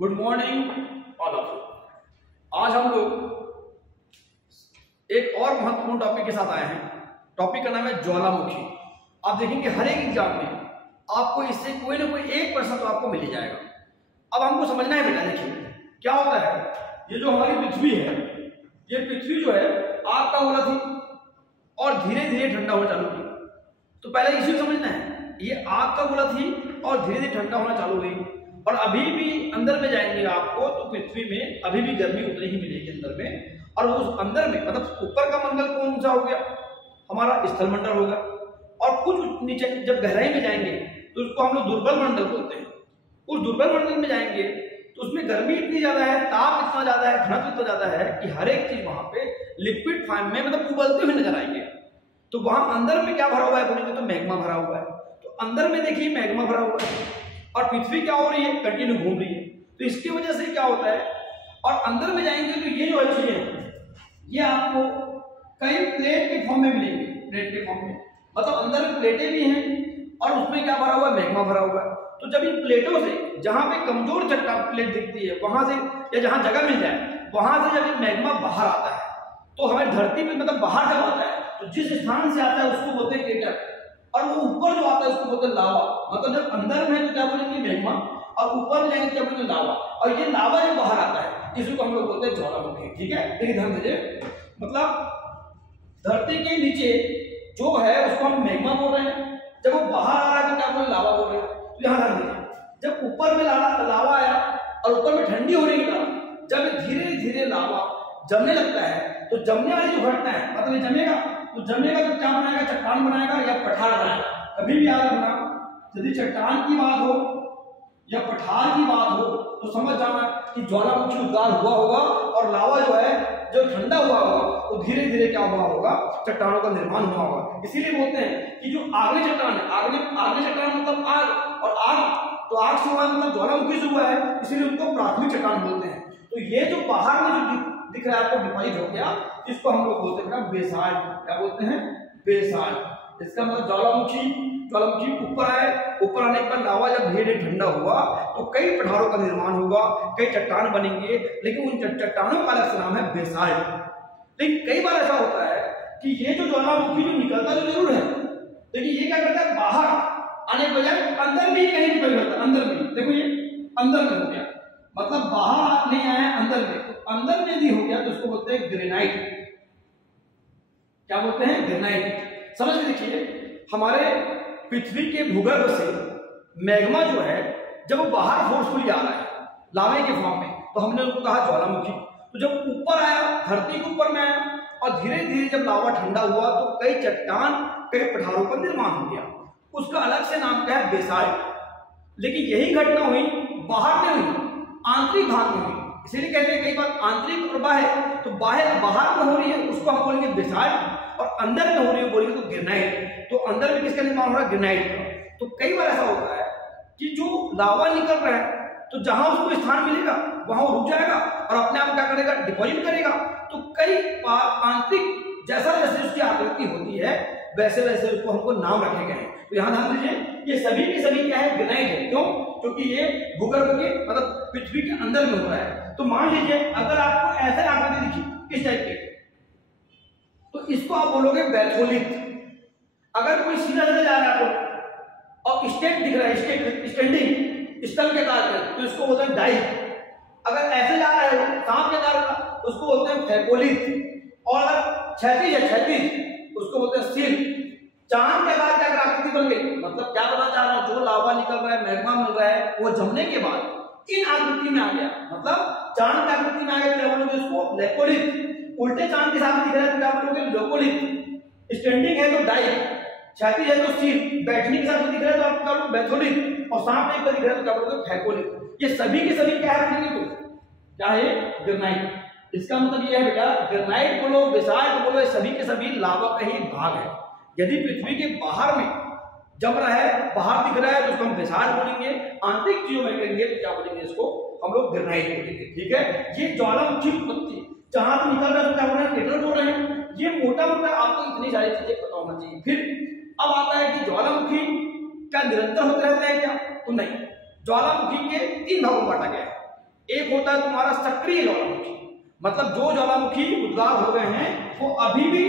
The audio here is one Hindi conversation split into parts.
Good morning all of you. आज हम लोग एक और महत्वपूर्ण टॉपिक के साथ आए हैं। टॉपिक का नाम है ज्वालामुखी। आप देखेंगे हर एक एग्जाम में आपको इससे कोई ना कोई एक प्रश्न तो आपको मिल ही जाएगा। अब हमको समझना है बेटा, देखिए क्या होता है। ये जो हमारी पृथ्वी है, ये पृथ्वी जो है आग का गोला थी और धीरे धीरे ठंडा होना चालू की। तो पहले इसी को समझना है, ये आग का गोला थी और धीरे धीरे ठंडा होना चालू हुई। और अभी भी अंदर में जाएंगे आपको तो पृथ्वी में अभी भी गर्मी उतनी ही मिलेगी अंदर में। और उस अंदर में मतलब ऊपर का मंडल कौन सा हो गया, हमारा स्थल मंडल होगा। और कुछ नीचे जब गहराई में जाएंगे तो उसको हम लोग दुर्बल मंडल बोलते हैं। उस दुर्बल मंडल में जाएंगे तो उसमें गर्मी इतनी ज्यादा है, ताप इतना ज्यादा है, घनत्व इतना ज्यादा है कि हर एक चीज वहां पे लिक्विड फॉर्म में मतलब उबलते हुए नजर आएंगे। तो वहां अंदर में क्या भरा हुआ है बोलेंगे तो मैग्मा भरा हुआ है। तो अंदर में देखिए मैग्मा भरा हुआ है और पृथ्वी क्या हो रही है, कंटिन्यू घूम रही है। तो इसकी वजह से क्या होता है, और अंदर में जाएंगे तो ये जो चीजें हैं ये आपको कई प्लेट के फॉर्म में मिलेंगे। प्लेट के फॉर्म में मतलब अंदर में प्लेटें भी हैं और उसमें क्या भरा हुआ है, मैग्मा भरा हुआ है। तो जब इन प्लेटों से जहां पे कमजोर चट्टान प्लेट दिखती है वहां से या जहां जगह मिल जाए वहां से जब मैग्मा बाहर आता है तो हमें धरती पे मतलब बाहर जब आता है तो जिस स्थान से आता है उसको बोलते हैं क्रेटर। और वो ऊपर जो आता है उसको बोलते हैं लावा। मतलब जब अंदर में तो क्या बोलेंगे मैग्मा और ऊपर जाएंगे क्या बोलेंगे लावा। और ये लावा जो बाहर आता है इसको हम लोग बोलते हैं ज्वालामुखी। ठीक है, देखिए ध्यान दीजिए, मतलब धरती के नीचे जो है उसको हम मैग्मा बोल रहे हैं, जब वो बाहर आ रहा है तो क्या बोले लावा बोल रहे हैं। तो यहाँ ध्यान दीजिए, जब ऊपर में लावा आया और ऊपर में ठंडी होने के कारण जब धीरे धीरे लावा जमने लगता है तो जमने वाली जो घटना है मतलब ये जमेगा तो जमेगा तो क्या बनाएगा, चट्टान बनाएगा या पठार बनाएगा। कभी भी याद रखना, यदि चट्टान की बात हो या पठार की बात हो तो समझ जाना कि ज्वालामुखी उद्गार हुआ होगा और लावा जो है जो ठंडा हुआ होगा तो धीरे धीरे क्या हुआ होगा, चट्टानों का निर्माण हुआ होगा। इसीलिए बोलते हैं कि जो आग्नेय चट्टान है, आग्नेय चट्टान मतलब आग, और आग तो आग से हुआ मतलब ज्वालामुखी से हुआ है, इसीलिए उनको प्राथमिक चट्टान बोलते हैं। तो ये जो बाहर में जो दिख रहा है आपको डिपॉजिट हो गया, इसको हम लोग बोलते हैं बेसाल्ट। क्या बोलते हैं, बेसाल्ट। इसका मतलब ज्वालामुखी ऊपर आए, ऊपर आने के बाद लावा जब धीरे धीरे ठंडा हुआ तो कई पठारों का निर्माण होगा, कई चट्टान बनेंगे, लेकिन उन चट्टानों का अलग से नाम है बेसाल्ट। लेकिन कई बार ऐसा होता है कि ये जो ज्वालामुखी जो निकलता तो जरूर है, लेकिन ये क्या करता है बाहर आने के बजाय अंदर में ही कहीं निकल जाता है। अंदर में देखो ये अंदर में हो गया, मतलब बाहर नहीं आया अंदर में, तो अंदर में यदि हो गया तो उसको बोलते हैं ग्रेनाइट। क्या बोलते हैं, ग्रेनाइट। समझ के देखिए, हमारे पृथ्वी के भूगर्भ से मैग्मा जो है जब वो बाहर फोर्सफुली आ रहा है लावे के फॉर्म में तो हमने उसको कहा ज्वालामुखी। तो जब ऊपर आया, धरती के ऊपर में आया और धीरे धीरे जब लावा ठंडा हुआ तो कई चट्टान, कई पठारों का निर्माण हो गया। उसका अलग से नाम क्या है, बेसाल्ट। लेकिन यही घटना हुई बाहर में हुई, आंतरिक भाग में हुई। इसीलिए कहते हैं कई बार आंतरिक और बाहर, तो बाहर में हो रही है उसको हम बोलेंगे बेसाल्ट और अंदर में हो रही है बोलेंगे तो ग्रेनाइट। तो अंदर में किसका निर्माण हो रहा है, ग्रेनाइट का। तो कई बार ऐसा होता है कि जो लावा निकल रहा है तो जहां उसको स्थान मिलेगा वहां वो रुक जाएगा और अपने आप क्या करेगा, डिपॉजिट करेगा। तो कई आंतरिक जैसा जैसे उसकी आकृति होती है वैसे वैसे उसको हमको नाम रखे गए हैं। तो यहां ध्यान दीजिए, ये सभी के सभी क्या है, ग्रेनाइट है। क्यों, क्योंकि ये भूगर्भ के मतलब पृथ्वी के अंदर में हो रहा है। तो मान लीजिए अगर आपको ऐसे आकृति दिखी इस टाइप की तो इसको आप बोलोगे बैथोलिथ। अगर कोई सीधा सीधा जा रहा है आपको और स्टेट दिख रहा है, स्टैंडिंग स्थल के आकार का, तो इसको बोलते हैं डाइक। अगर ऐसे जा रहा है सांप के आकार का उसको बोलते हैं फैकोलिथ। और अगर क्षैतिज है, क्षैतिज उसको बोलते हैं सील। चांद के आकार की अगर आकृति बन गई मतलब क्या बताना चाह रहा हूं, जो लावा निकल रहा है, मैग्मा मिल रहा है, वो जमने के बाद इन आकृति में आ गया, मतलब चांद की आकृति में आ गया, क्या बोलोगे उसको लेकोलिथ। उल्टे चांद के साथ दिख रहा है तो क्या बोलोगे, लोकोलिथ। स्टैंडिंग है तो डाइक, क्षैतिज है तो सील, बैठने के साथ दिख रहा है तो आप क्या बोलोगे बैथोलिथ, और सांप टाइप का दिख रहा है तो क्या बोलोगे फैकोलिथ। ये सभी के सभी क्या है, क्या है, ग्रेनाइट। इसका मतलब ये है बेटा, ग्रेनाइट बोलो, बेसाल्ट बोलो, ये सभी के सभी लावा का ही भाग है। यदि पृथ्वी के बाहर में जम रहा है, बाहर दिख रहा है तो उसको हम बेसाल्ट बोलेंगे। आंतरिक चीजों में करेंगे तो क्या बोलेंगे, इसको हम लोग ग्रेनाइट बोलेंगे। ठीक है, ये ज्वालामुखी उत्पत्ति जहां से निकल रहा है तो क्या बोल रहे हैं, क्रेटर बोल रहे हैं। ये मोटा मोटा आपको इतनी सारी चीजें पता होना चाहिए। फिर अब आता है कि ज्वालामुखी क्या निरंतर होते रहते हैं क्या, तो नहीं। ज्वालामुखी के तीन भागों में बांटा गया है। एक होता है तुम्हारा सक्रिय ज्वालामुखी, मतलब जो ज्वालामुखी उद्गार हो गए हैं वो अभी भी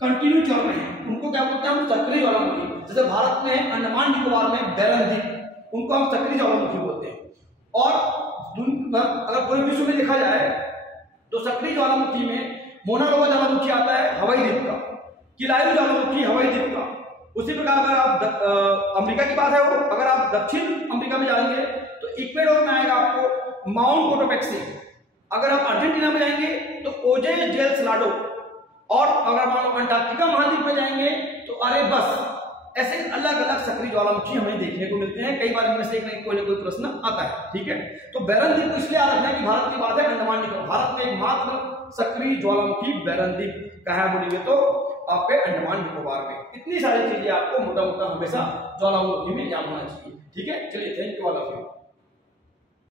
कंटिन्यू चल रहे हैं, उनको क्या बोलते हैं हम? सक्रिय ज्वालामुखी। जैसे भारत में अंडमान निकोबार में बैरन द्वीप, उनको हम सक्रिय ज्वालामुखी बोलते हैं। और अगर पूरे विश्व में देखा जाए तो सक्रिय ज्वालामुखी में मोना लोवा ज्वालामुखी आता है हवाई द्वीप का, किलायू ज्वालामुखी हवाई द्वीप का। उसी प्रकार अगर आप अमेरिका की बात है वो, अगर आप दक्षिण अमेरिका में जाएंगे तो इक्वेडोर में आएगा आपको माउंट कोटोपेक्सी। अगर आप अर्जेंटीना में जाएंगे तो ओजे जेल सलाडो, और अगर मान लो अंटार्कटिका महाद्वीप में जाएंगे तो अरे बस। ऐसे अलग अलग सक्रिय ज्वालामुखी हमें देखने को मिलते हैं, कई बार इनमें से कोई ना कोई प्रश्न आता है, ठीक है। तो बैरन द्वीप को इसलिए याद रखना है कि भारत की बात है, अंडमान निकोबार भारत में एकमात्र सक्रिय ज्वालामुखी बैरन द्वीप कहाँ बोलेंगे तो आपके अंडमान निकोबार में। इतनी सारी चीजें आपको मोटा मोटा हमेशा ज्वालामुखी में याद होना चाहिए, ठीक है। चलिए, thank you all of you.